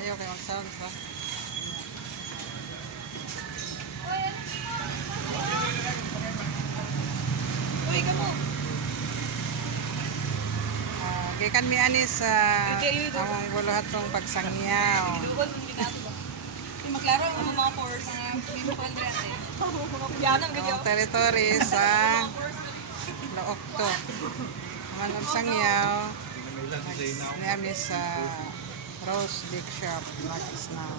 Ayaw kayo mag-sound ba? Uy, kamo. Gikan mi ani sa among buluhat tong pagsangyaw. Iluwag ng binato ba? Maklaro ang mga force. Mga bimo pa mga piyanang ganyan. Ang territory sa Lookto. Manong sangyaw. Nami sa Rose Big Shop. Max now.